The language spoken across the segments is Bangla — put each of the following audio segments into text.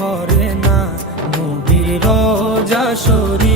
ভরে না নবীর রোজা শরীর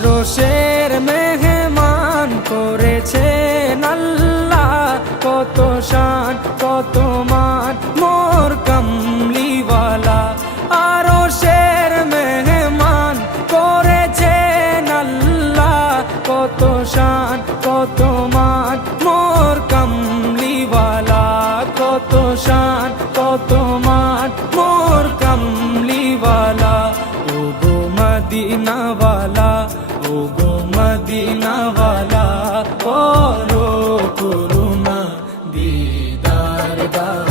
আরশের মেহমান করেছে আল্লাহ কত শান কত মান মোর কমলিওয়ালা আরশের মেহমান করেছে আল্লাহ কত শান কত মান মোর কমলিওয়ালা কত শান কত মান মোর কমলিওয়ালা ও গো মদিনা about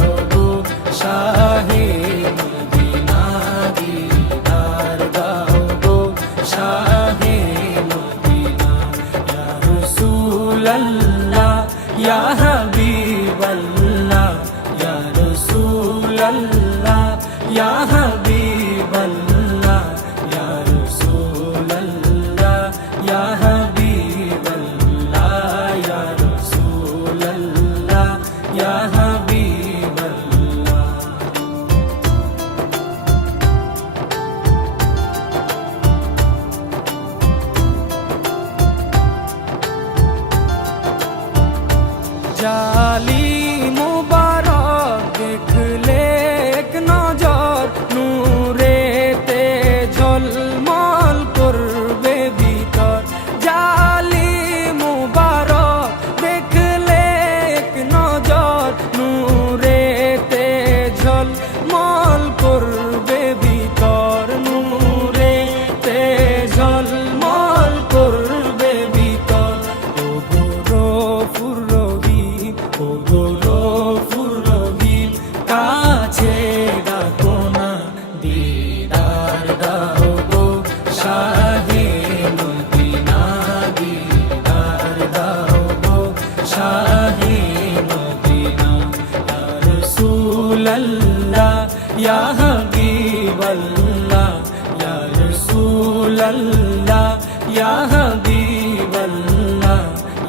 家里。আল্লাহ ইয়া হাবিবাল্লাহ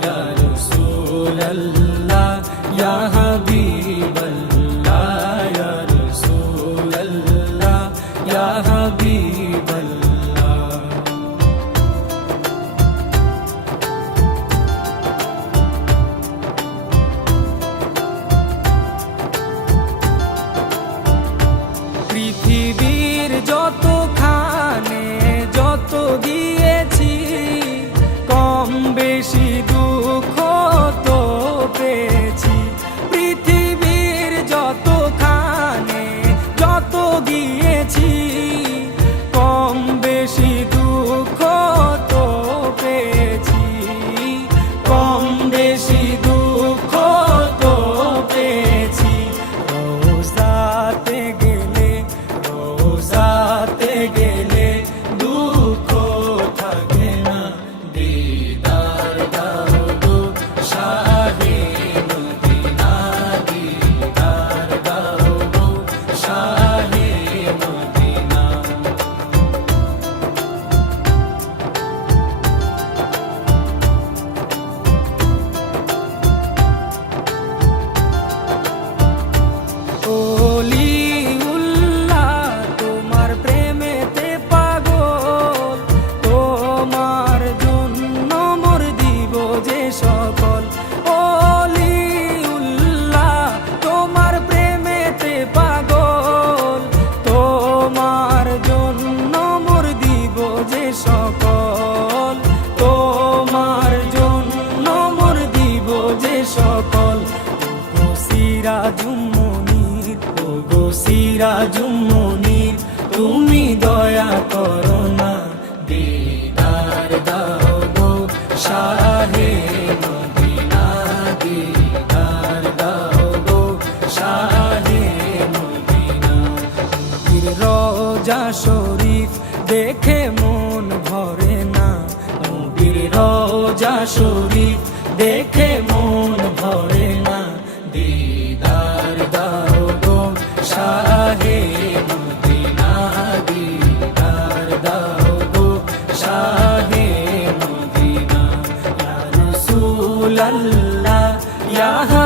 ইয়া রাসূলাল্লাহ ইয়া হাবিবাল্লাহ ইয়া রাসূলাল্লাহ ইয়া হাবিবাল্লাহ পৃথিবীর যত সিরাজুমনির ওগো সিরাজুমনির তুমি দয়া করো না দিদার দাও গো শাহে মদিনা দিদার দাও গো শাহে মদিনা রোজা শরীফ দেখে মন ভরে না নবীর দেখে মন ভরে না দিদার illallah ya